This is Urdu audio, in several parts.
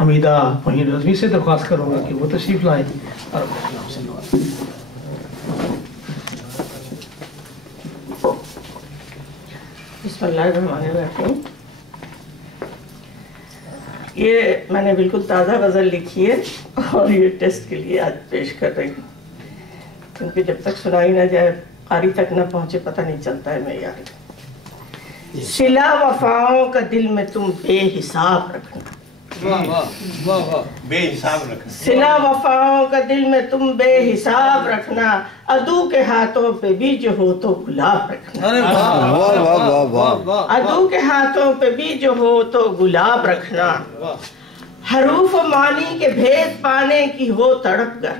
حمیدہ محی رضوی سے درخواست کروں گا کہ وہ تشریف لائیں اور بسم اللہ الرحمن الرحیم۔ یہ میں نے بالکل تازہ غزل لکھی ہے اور یہ ٹیسٹ کے لیے آج پیش کر رہی ہوں، کیونکہ جب تک سنائی نہ جائے قاری تک نہ پہنچے پتہ نہیں چلتا ہے میں یار۔ صلہ وفاؤں کا دل میں تم بے حساب رکھنا، بے حساب رکھنا، صلہ وفاؤں کا دل میں تم بے حساب رکھنا، عدو کے ہاتھوں پہ بھی جو ہو تو گلاب رکھنا، عدو کے ہاتھوں پہ بھی جو ہو تو گلاب رکھنا، حروف و معنی کے بھید پانے کی ہو تڑپ گر،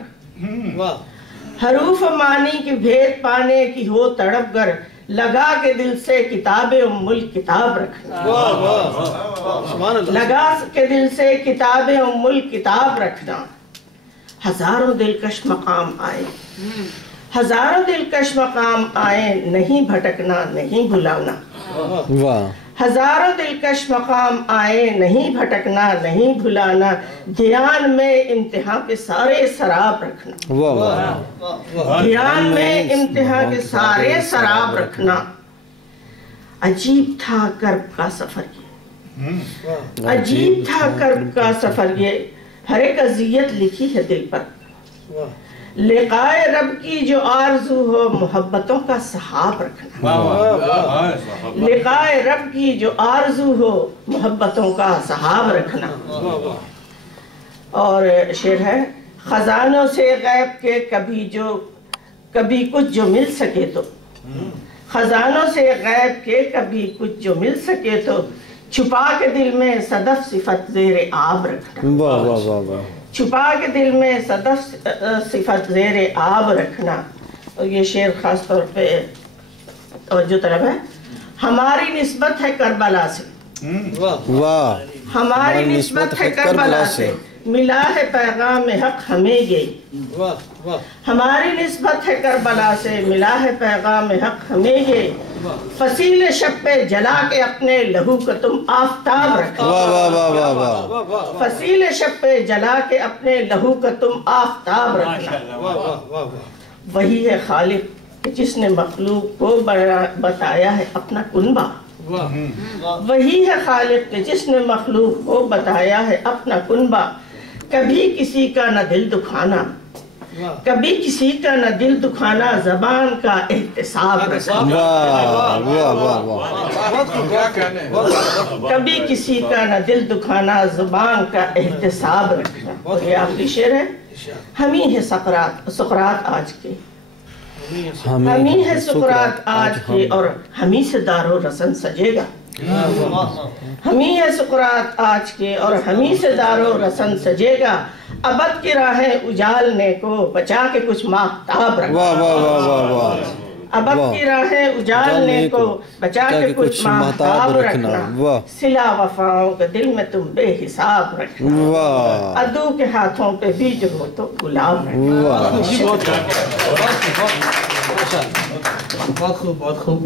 حروف و معنی کے بھید پانے کی ہو تڑپ گر، لگا کے دل سے کتاب ام الکتاب رکھنا، لگا کے دل سے کتاب ام الکتاب رکھنا، ہزاروں دلکش مقام آئے، ہزاروں دلکش مقام آئے، نہیں بھٹکنا نہیں بھلانا، ہزاروں دلکش مقام آئے، نہیں بھٹکنا نہیں بھلانا، دھیان میں امتحان کے سارے سراب رکھنا، دھیان میں امتحان کے سارے سراب رکھنا، عجیب تھا کرب کا سفر یہ، عجیب تھا کرب کا سفر یہ، ہر ایک اذیت لکھی ہے دل پر، لقائے رب کی جو آرزو ہو محبتوں کا سحاب رکھنا، لقائے رب کی جو آرزو ہو محبتوں کا سحاب رکھنا۔ اور شعر ہے، خزانوں سے غیب کے کبھی کچھ جو مل سکے تو، خزانوں سے غیب کے کبھی کچھ جو مل سکے تو، چھپا کے دل میں صدف صفت زیر آب رکھنا، چھپا کے دل میں صدف صفت زیر آب رکھنا۔ اور یہ شعر خاص طور پہ توجہ طلب ہے، ہماری نسبت ہے کربلا سے، ہماری نسبت ہے کربلا سے، ملا ہے پیغام حق ہمیں یہ، ہماری نسبت ہے کربلا سے، ملا ہے پیغام حق ہمیں یہ، فصیل شب پہ جلا کے اپنے لہو کا تم آفتاب رکھنا، فصیل شب پہ جلا کے اپنے لہو کا تم آفتاب رکھنا۔ وہی ہے خالق جس نے مخلوق کو بتایا ہے اپنا کنبہ، وہی ہے خالق جس نے مخلوق کو بتایا ہے اپنا کنبہ، کبھی کسی کا نہ دل دکھانا، کبھی کسی کا نہ دل دکھانا، زبان کا احتساب رکھنا، کبھی کسی کا نہ دل دکھانا، زبان کا احتساب رکھنا۔ اور یہ آخری شعر ہے، ہمیں ہے سقراط آج کے، ہمیں ہے سقراط آج کے، اور ہمیں سے دار و رسن سجے گا، ہمیں ہے سقراط آج کے، اور ہمیں سے دار و رسن سجے گا، ابد کی راہیں اجالنے کو بچا کے کچھ ماہتاب رکھنا، ابد کی راہیں اجالنے کو بچا کے کچھ ماہتاب رکھنا، صلہ وفاؤں کا دل میں تم بے حساب رکھنا، عدو کے ہاتھوں پہ بھی جو ہو تو گلاب رکھنا۔ بہت خوب بہت خوب۔